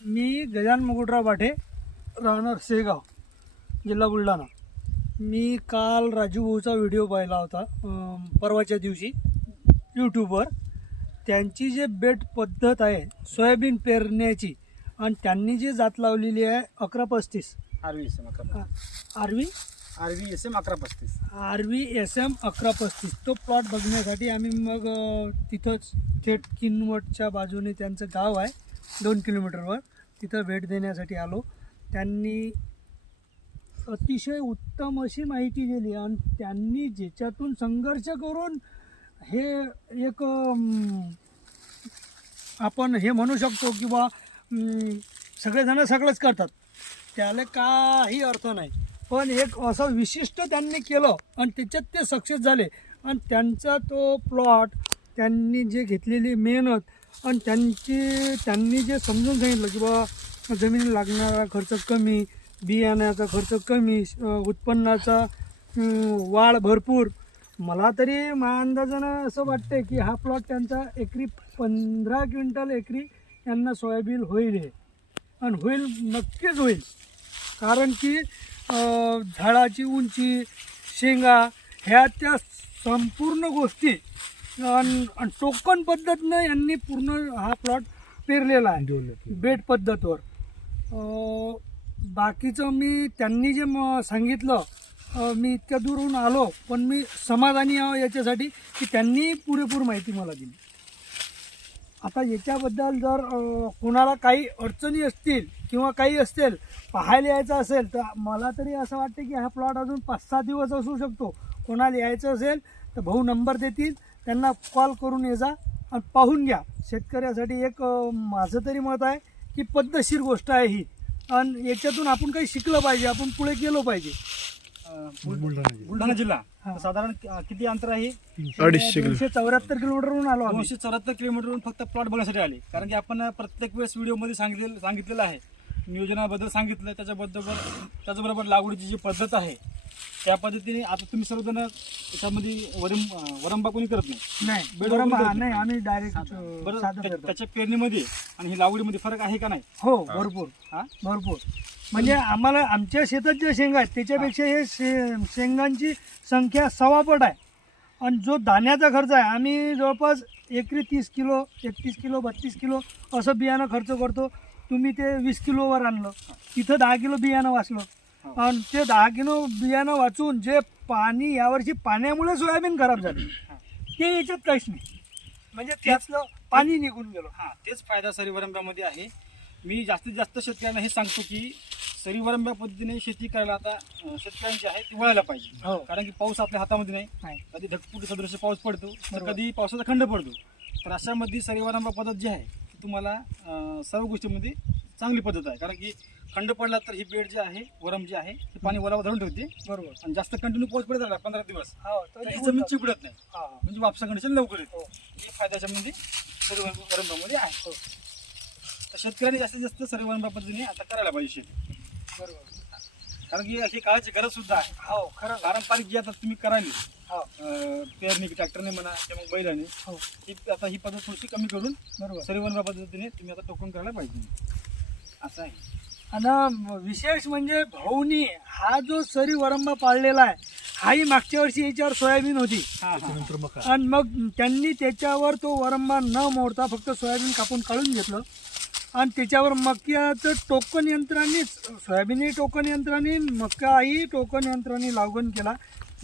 मी गजान मुकुटराव बाठे राहणार सेगाव जिल्हा बुलढाणा. मी काल राजू भाऊचा व्हिडिओ पाहिला होता परवाच्या दिवशी यूट्यूबवर. त्यांची जे बेट पद्धत आहे सोयाबीन पेरण्याची आणि त्यांनी जी जात लावलेली आहे अकरा पस्तीस. आर व्ही एस एम अकरा. R V R V S M अकरा पस्तीस. आर व्ही एस एम अकरा पस्तीस. तो प्लॉट बघण्यासाठी आम्ही मग तिथंच थेट किनवटच्या बाजूने त्यांचं गाव आहे. दोन किलोमीटरवर तिथं भेट देण्यासाठी आलो. त्यांनी अतिशय उत्तम अशी माहिती दिली आणि त्यांनी ज्याच्यातून संघर्ष करून हे एक आपण हे म्हणू शकतो की बा सगळेजणं सगळेजण सगळंच करतात. त्याला काही अर्थ नाही. पण एक असं विशिष्ट त्यांनी केलं आणि त्याच्यात ते सक्सेस झाले. आणि त्यांचा तो प्लॉट त्यांनी जे घेतलेली मेहनत आणि त्यांची त्यांनी जे समजून सांगितलं की बा जमिनीला लागणारा खर्च कमी बियाण्याचा खर्च कमी उत्पन्नाचा वाढ भरपूर. मला तरी माझ्या अंदाजानं असं वाटतंय की हा प्लॉट त्यांचा एकरी पंधरा क्विंटल एकरी यांना सोयाबीन होईल हे. आणि होईल नक्कीच होईल. कारण की झाडाची उंची शेंगा ह्या त्या संपूर्ण गोष्टी टोकन पद्धतीनं यांनी पूर्ण हा प्लॉट पेरलेला आहे. बेड पद्धतवर. बाकीचं मी त्यांनी जे म सांगितलं मी इतक्या दूरहून आलो पण मी समाधानी आहे याच्यासाठी की त्यांनी पुरेपूर माहिती मला दिली. आता याच्याबद्दल जर कोणाला काही अडचणी असतील किंवा काही असतील पाहायला यायचं असेल तर मला तरी असं वाटतं की हा प्लॉट अजून पाच सहा दिवस असू शकतो. कोणाला यायचं असेल तर भाऊ नंबर देतील. त्यांना कॉल करून ये जा आणि पाहून घ्या. शेतकऱ्यासाठी एक माझं तरी मत आहे की पद्धतशीर गोष्ट आहे ही. आणि याच्यातून आपण काही शिकलं पाहिजे आपण पुढे गेलो पाहिजे. बुलढाणा जिल्हा. हा. साधारण किती अंतर आहे अडीचशे दोनशे चौऱ्याहत्तर किलोमीटरहून आलो दोनशे चौऱ्याहत्तर किलोमीटरवरून फक्त प्लॉट बघण्यासाठी आले. कारण की आपण प्रत्येक वेळेस व्हिडिओमध्ये सांगितलेलं सांगितलेलं आहे. नियोजनाबद्दल सांगितलं. त्याच्याबद्दल त्याच्याबरोबर लागवडीची जी पद्धत आहे त्या पद्धतीने आता तुम्ही सर्वजण त्याच्यामध्ये वरम वरंबा कोणी करत नाही. नाही. करतो. आम्ही डायरेक्ट बरं साधं त्या- करतो. त्याच्या पेरणीमध्ये आणि ही लागवडीमध्ये फरक आहे का नाही? हो भरपूर. हा? भरपूर. म्हणजे आम्हाला आमच्या शेतात जे शेंगा आहेत त्याच्यापेक्षा हे शे शेंगांची संख्या सवापट आहे. आणि जो दाण्याचा खर्च आहे आम्ही जवळपास एकरी तीस किलो एकतीस किलो बत्तीस किलो असं बियाणं खर्च करतो. तुम्ही ते वीस किलोवर आणलं. तिथं दहा किलो बियाणं वाचलं. आणि ते दहा किलो बियाणं वाचून जे पाणी यावर्षी पाण्यामुळे सोयाबीन खराब झाली. ते याच्यात काहीच नाही. म्हणजे त्यातलं पाणी निघून गेलं. हा तेच फायदा सरीवरंब्यामध्ये आहे. मी जास्तीत जास्त शेतकऱ्यांना हे सांगतो की सरीवरंब्या पद्धतीने शेती करायला आता शेतकऱ्यांची आहे ती वळायला पाहिजे. हो. कारण की पाऊस आपल्या हातामध्ये नाही. कधी ढगफुटी सदृश्य पाऊस पडतो तर. कधी पावसाचा खंड पडतो. तर अशामध्ये सरीवरंबा पद्धत जी आहे तुम्हाला सर्व गोष्टीमध्ये चांगली पद्धत आहे. कारण की खंड पडला तर ही बेड जी आहे वरम जी आहे ती पाणी वरावर धरून ठेवते. बरोबर. आणि जास्त कंटिन्यू पाऊस पडत राहिला पंधरा दिवस. हो ही जमीन चिपडत नाही. हा म्हणजे वापसा कंडिशन लवकर येते. हो. हे फायद्याच्या म्हणजे सर्वरंबामध्ये आहे. तर शेतकऱ्यांनी जास्तीत जास्त सर्वरंबा पद्धतीने आता करायला पाहिजे. शेती बरोबर. कारण की ही काळाची गरज सुद्धा आहे. हो खरं. पारंपरिक जी आता तुम्ही करायली हो. अं, पेरणी ट्रॅक्टरने म्हणा किंवा मग बैलाने हो. ही आता ही पद्धत थोडीशी कमी करून बरोबर. सर्वरंबा पद्धतीने तुम्ही आता टोकन करायला पाहिजे. असं आहे. आणि विशेष म्हणजे भाऊनी हा जो सरी वरंबा पाळलेला आहे हाही मागच्या वर्षी याच्यावर सोयाबीन होती. हा हा. आणि मग त्यांनी त्याच्यावर तो वरंबा न मोडता फक्त सोयाबीन कापून काढून घेतलं. आणि त्याच्यावर मक्याचं टोकन यंत्राने सोयाबीनही टोकन यंत्राने मक्काही टोकन यंत्राने लागवण केला.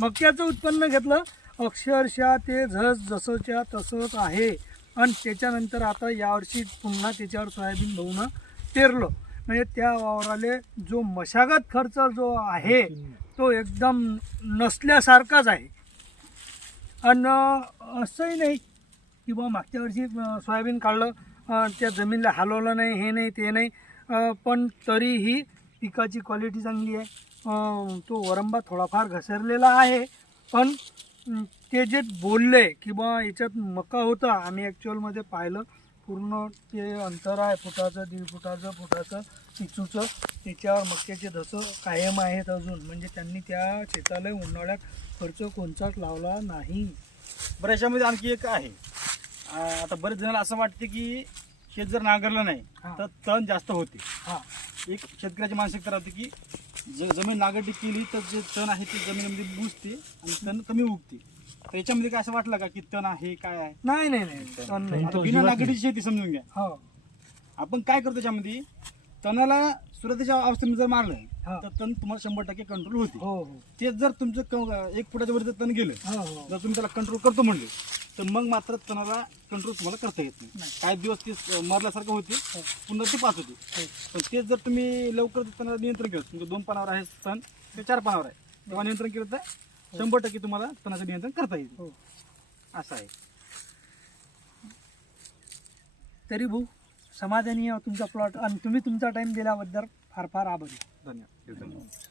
मक्याचं उत्पन्न घेतलं. अक्षरशः ते झस जसंच्या तसंच आहे. आणि त्याच्यानंतर आता यावर्षी पुन्हा त्याच्यावर सोयाबीन भाऊनं पेरलं. म्हणजे त्या वावराले जो मशागत खर्च जो आहे तो एकदम नसल्यासारखाच आहे. आणि असंही नाही. की बा मागच्या वर्षी सोयाबीन काढलं. त्या जमिनीला हलवलं नाही हे नाही ते नाही. पण तरीही पिकाची क्वालिटी चांगली आहे. तो वरंबा थोडाफार घसरलेला आहे. पण ते जे बोलले की बा याच्यात मका होता आम्ही ॲक्च्युअलमध्ये पाहिलं. पूर्ण ते अंतर आहे फुटाचं दीड फुटाचं फुटाचं चिचूचं त्याच्यावर मक्याचे धसं कायम आहेत अजून. म्हणजे त्यांनी त्या शेताला उन्हाळ्यात खर्च कोणताच लावला नाही. बऱ्याचशामध्ये आणखी एक आहे. आता बरेच जणांना असं वाटते की शेत जर नांगरलं नाही हा. तर तण जास्त होते. हा. एक शेतकऱ्याची मानसिकता राहते की ज जमीन नांगरटी केली तर जे तण आहे ते जमिनीमध्ये बुजते आणि तण कमी उगते. तर याच्यामध्ये काय असं वाटलं का की तण आहे काय आहे? नाही नाही नाही. तण नाही. आता बिना नांगरटीची शेती समजून घ्या. हो. आपण काय करतो त्याच्यामध्ये तणाला सुरुवातीच्या अवस्थेमध्ये जर मारलं हा. तर तण तुम्हाला शंभर टक्के कंट्रोल होते. हो हो. तेच जर तुमचं क- एक फुटाच्या वर जर तण गेलं हो हो. जर तुम्ही त्याला कंट्रोल करतो म्हणले तर मग मात्र तणाला कंट्रोल तुम्हाला करता येत नाही. नाही. काही दिवस ते स- मरल्यासारखं होते हो. पुन्हा ते पाच होते. हो. पण तेच जर तुम्ही लवकर तणाला नियंत्रण केलं तुमचं दोन पानावर आहे तण ते चार पानावर आहे. तेव्हा नियंत्रण केलं तर शंभर टक्के तुम्हाला तणाचं नियंत्रण करता येईल. हो. असं आहे. तरी भाऊ समाधानी आहे तुमचा प्लॉट आणि तुम्ही तुमचा टाइम दिल्याबद्दल फार फार आभारी. धन्यवाद.